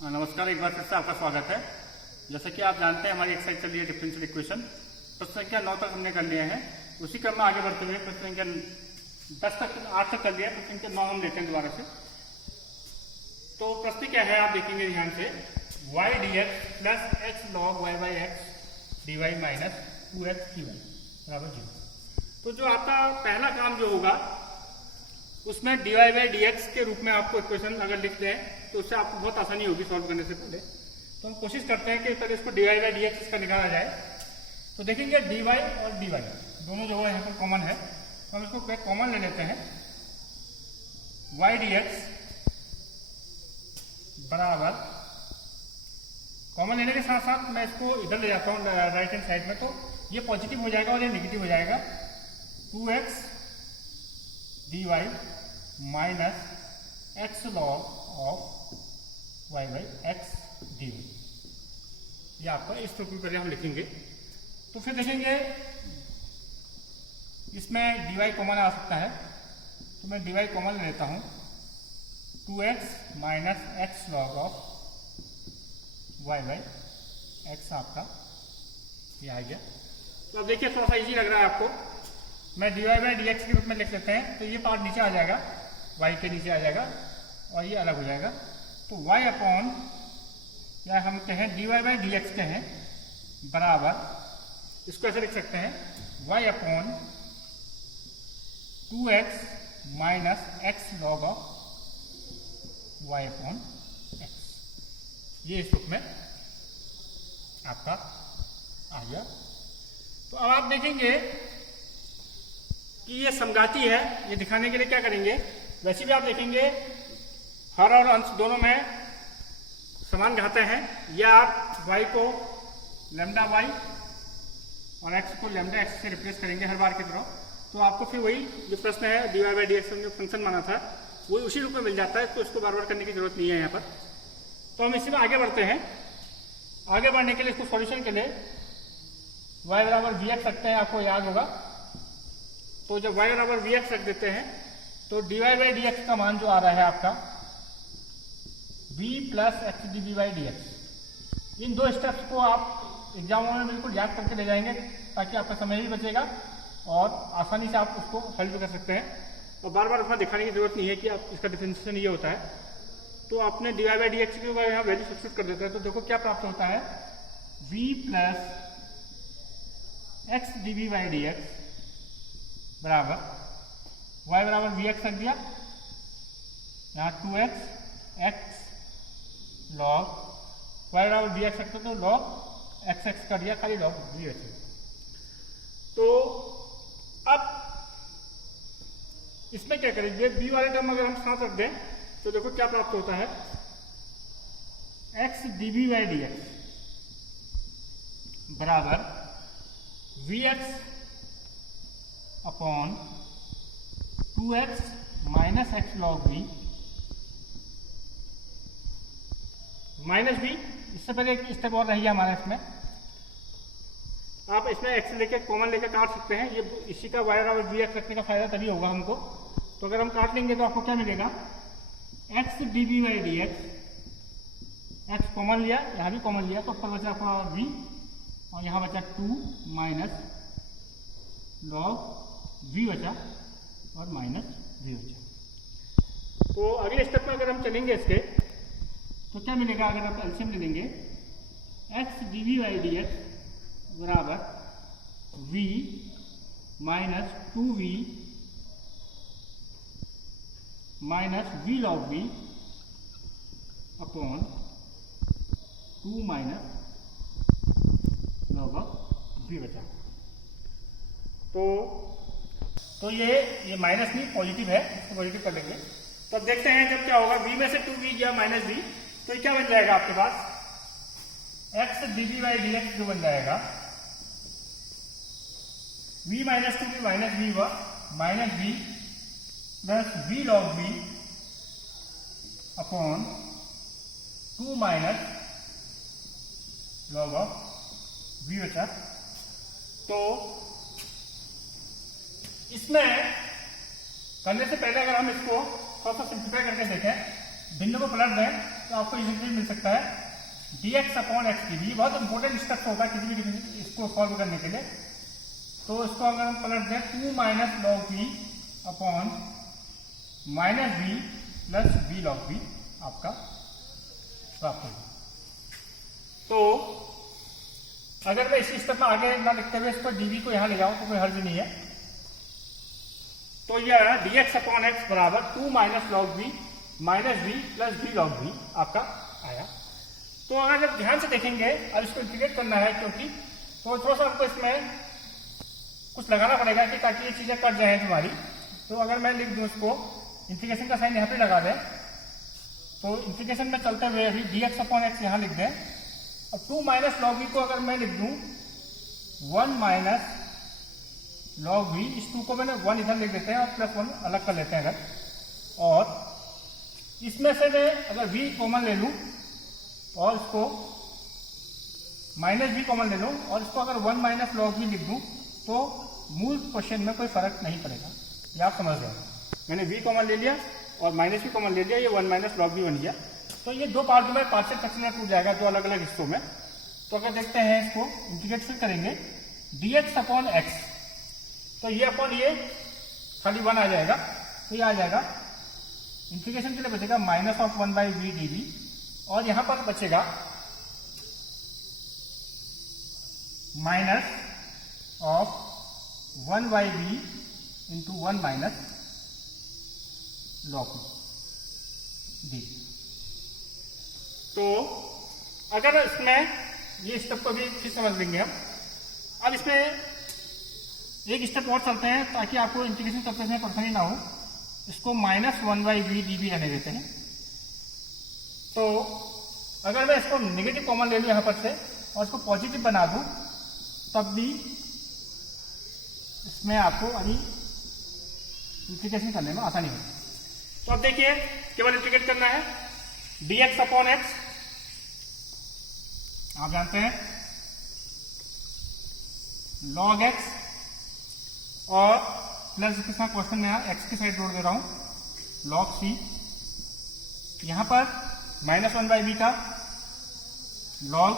नमस्कार, एक बार फिर से आपका स्वागत है। जैसा कि आप जानते हैं हमारी एक्सरसाइज चल रही है डिफरेंशियल इक्वेशन। प्रश्न संख्या 9 तक हमने कर लिए हैं। उसी क्रम में आगे बढ़ते हुए प्रश्न संख्या 10 तक 8 तक कर लिया, प्रश्न संख्या 9 हम लेते हैं दोबारा से। तो प्रश्न क्या है आप देखेंगे ध्यान से, y dx plus x log y by x dy minus 2x dy बराबर 0। तो जो आपका पहला काम जो होगा उसमें dy बाई dx के रूप में आपको इक्वेशन अगर लिख दें तो उससे आपको बहुत आसानी होगी सॉल्व करने से पहले। तो हम कोशिश करते हैं कि पहले इसको dy बाई dx इसका निकाला जाए। तो देखेंगे dy और dy दोनों जो है यहाँ पर कॉमन है, तो हम इसको कॉमन ले लेते हैं। y dx बराबर कॉमन लेने के साथ साथ मैं इसको इधर ले जाता हूँ राइट हैंड साइड में, तो ये पॉजिटिव हो जाएगा और ये नेगेटिव हो जाएगा। 2x dy minus x log of y by x dy, ये आपका इस रूप में पहले हम लिखेंगे। तो फिर देखेंगे इसमें dy कॉमन आ सकता है, तो मैं dy कॉमन ले लेता हूँ। 2x minus x log of y by x आपका ये आ गया। तो अब देखिए थोड़ा सा इजी लग रहा है आपको, मैं dy बाई dx के रूप में लिख लेते हैं। तो ये पार्ट नीचे आ जाएगा, y के नीचे आ जाएगा और ये अलग हो जाएगा। तो y अपॉन या हम कहें dy बाई dx कहें बराबर, इसको ऐसे लिख सकते हैं y upon 2x minus x log of y upon x, ये इस रूप में आपका आ गया। तो अब आप देखेंगे कि ये समघाती है, ये दिखाने के लिए क्या करेंगे, वैसे भी आप देखेंगे हर और अंश दोनों में समान घाते हैं। या आप y को लैम्डा y और x को लैम्डा x से रिप्लेस करेंगे हर बार की तरह, तो आपको फिर वही जो प्रश्न है dy बाई dx में जो फंक्शन माना था वो उसी रूप में मिल जाता है। तो इसको बार बार करने की जरूरत नहीं है यहाँ पर। तो हम इसी में आगे बढ़ते हैं। आगे बढ़ने के लिए इसको सॉल्यूशन के लिए y बराबर vx रखते हैं, आपको याद होगा। तो जब y बराबर vx रख देते हैं तो dy बाई dx का मान जो आ रहा है आपका v plus x d v by d x. इन दो स्टेप्स को आप एग्जामों में बिल्कुल याद करके ले जाएंगे ताकि आपका समय भी बचेगा और आसानी से आप उसको हल भी कर सकते हैं। और बार बार उसमें दिखाने की जरूरत नहीं है कि आप इसका डिफरेंशिएशन ये होता है। तो आपने dy बाई डी एक्स की यहाँ वैल्यू सब्स्टिट्यूट कर देते हैं, तो देखो क्या प्राप्त होता है, v plus x d v by d x बराबर y बराबर वी एक्स रख दिया, यहाँ 2x x लॉग y बराबर वी एक्स रखते तो लॉग एक्स एक्स कर दिया, खाली लॉग वी एक्स। तो अब इसमें क्या करेंगे, b वाले टर्म अगर हम साथ रख दें तो देखो क्या प्राप्त होता है, x d v by d x बराबर v x upon 2x minus x log v minus v. इससे पहले एक स्टेप और रही है हमारा इसमें, आप इसमें x लेके कॉमन लेके काट सकते हैं। ये इसी का y बराबर वी एक्स रखने का फायदा तभी होगा हमको। तो अगर हम काट लेंगे तो आपको क्या मिलेगा, x d v by d x, x common लिया, यहाँ भी कॉमन लिया, तो ऊपर बचा आपका v और यहाँ बचा 2 माइनस लॉग v बचा और माइनस वी बचा। तो अगले स्टेप में अगर हम चलेंगे इसके तो क्या मिलेगा, अगर आप एलसीएम ले लेंगे, x d v by d x बराबर v minus 2v minus v log v upon 2 minus log of v बचा। तो ये माइनस नहीं पॉजिटिव है, इसको पॉजिटिव कर लेंगे। तो अब देखते हैं जब क्या होगा, v में से 2v गया माइनस v, तो ये क्या बन जाएगा आपके पास, x d v by d x जो बन जाएगा, v minus 2v minus v हुआ, minus v plus v log v upon 2 minus log of v बचा। तो इसमें करने से पहले अगर हम इसको थोड़ा सा सिंप्लीफाई करके देखें भिन्न को पलट दें तो आपको इक्वेशन मिल सकता है dx upon x d v. बहुत इंपॉर्टेंट स्टेप होगा किसी भी इसको सॉल्व करने के लिए। तो इसको अगर हम पलट दें 2 minus log v upon minus v plus v log v आपका प्राप्त होगा। तो अगर मैं इसी स्टेप में आगे ना लिखते हुए इसको dv को यहां ले जाऊं तो कोई हर्ज नहीं है। तो यह dx अपॉन एक्स बराबर 2 minus log v minus v plus v log v आपका आया। तो अगर जब ध्यान से देखेंगे अब इसको इंटीग्रेट करना है क्योंकि तो थोड़ा सा आपको इसमें कुछ लगाना पड़ेगा कि ताकि ये चीजें कट जाए हमारी। तो अगर मैं लिख दूं इसको इंटीग्रेशन का साइन यहाँ पे लगा दें तो इंटीग्रेशन में चलते हुए अभी dx अपॉन एक्स यहाँ लिख दें। अब 2 माइनस लॉग वी को अगर मैं लिख दूं 1 माइनस लॉग वी, इस 2 को मैंने 1 इधर लिख देते हैं और प्लस 1 अलग कर लेते हैं अगर। और इसमें से मैं अगर v कॉमन ले लूं और इसको माइनस v कॉमन ले लूं और इसको अगर 1 माइनस लॉग वी लिख दूं तो मूल क्वेश्चन में कोई फर्क नहीं पड़ेगा। ये आप समझ रहे हैं। मैंने v कॉमन ले लिया और माइनस v कॉमन ले लिया, ये 1 माइनस लॉग वी बन गया। तो ये दो पार्ट में पार्शियल फ्रैक्शन में टूट जाएगा दो अलग अलग हिस्सों में। तो अगर देखते हैं इसको इंटीग्रेट फिर करेंगे dx अपॉन एक्स, तो ये अपॉन ये खाली 1 आ जाएगा। तो ये आ जाएगा इंटीग्रेशन के लिए बचेगा minus of 1 by v d v और यहां पर बचेगा minus of 1 by v into 1 minus log d. तो अगर इसमें ये स्टेप को भी फिर समझ लेंगे हम। अब इसमें एक स्टेप और चलते हैं ताकि आपको इंटीग्रेशन करते समय परेशानी ना हो। इसको minus 1 by v d v रहने देते हैं। तो अगर मैं इसको नेगेटिव कॉमन ले लूँ यहाँ पर से और इसको पॉजिटिव बना दूँ तब भी इसमें आपको अभी इंटीग्रेशन करने में आसानी होगी। तो अब देखिए केवल इंटीग्रेट करना है dx अपॉन एक्स, आप जानते हैं log x और प्लस के साथ क्वेश्चन में यहाँ x की साइड जोड़ दे रहा हूं log c। यहां पर माइनस 1 बाई वी का log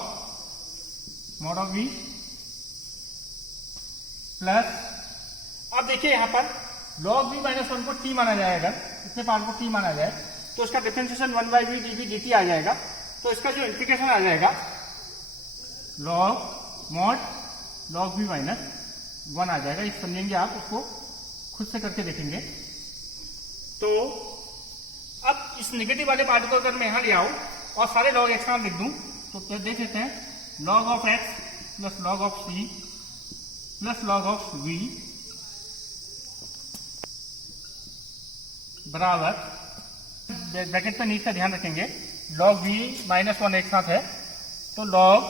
mod of v plus, अब देखिए यहां पर log v माइनस 1 को t माना जाएगा, इतने पार्ट को t माना जाए तो इसका differentiation 1 by v d v d t आ जाएगा। तो इसका जो इंटीग्रेशन आ जाएगा log mod log v minus 1 आ जाएगा। इस समझेंगे आप, उसको खुद से करके देखेंगे। तो अब इस नेगेटिव वाले पार्ट को अगर मैं यहां ले आऊं और सारे log x लिख दूं तो देख लेते हैं log of x plus log of c plus log of v बराबर, ब्रैकेट पे नीचे ध्यान रखेंगे log v माइनस 1 एक साथ है तो log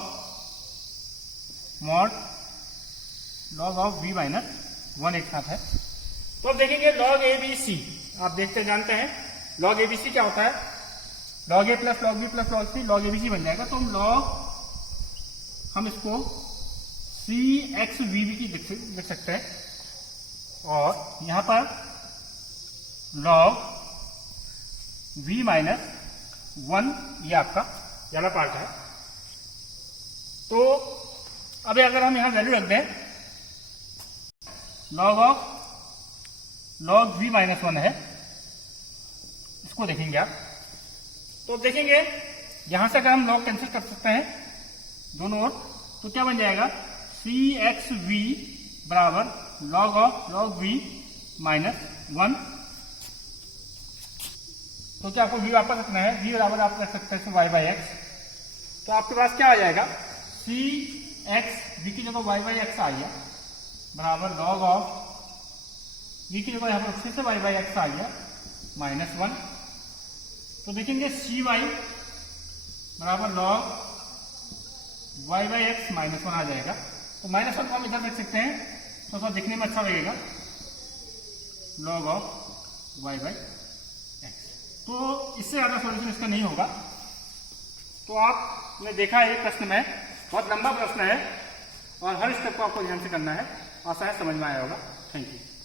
mod log of v minus 1 एक साथ है। तो अब देखेंगे log abc, आप देखते जानते हैं log abc क्या होता है, log a plus log b plus log c log abc बन जाएगा। तो हम इसको cxvb की लिख सकते हैं और यहां पर log v माइनस 1 ये आपका वाला पार्ट है। तो अब अगर हम यहां वैल्यू रख दें log v माइनस 1 है, इसको देखेंगे आप तो देखेंगे यहां से अगर हम log कैंसिल कर सकते हैं दोनों ओर तो क्या बन जाएगा cxv बराबर log v माइनस 1। तो क्या आपको v वापस रखना है, v बराबर आप रख सकते हैं y बाई एक्स। तो आपके पास क्या आ जाएगा cx v की जगह y बाई एक्स आ गया बराबर log ऑफ v की जगह यहाँ पर फिर से y बाई एक्स आ गया माइनस 1। तो देखेंगे cy बराबर log y by x minus 1 आ जाएगा। तो माइनस 1 को हम इधर देख सकते हैं तो थोड़ा दिखने में अच्छा लगेगा log of y by x. तो इससे ज्यादा सॉल्यूशन इसका नहीं होगा। तो आपने देखा है प्रश्न में बहुत लंबा प्रश्न है और हर स्टेप को आपको ध्यान से करना है। आशा है समझ में आया होगा। Thank you.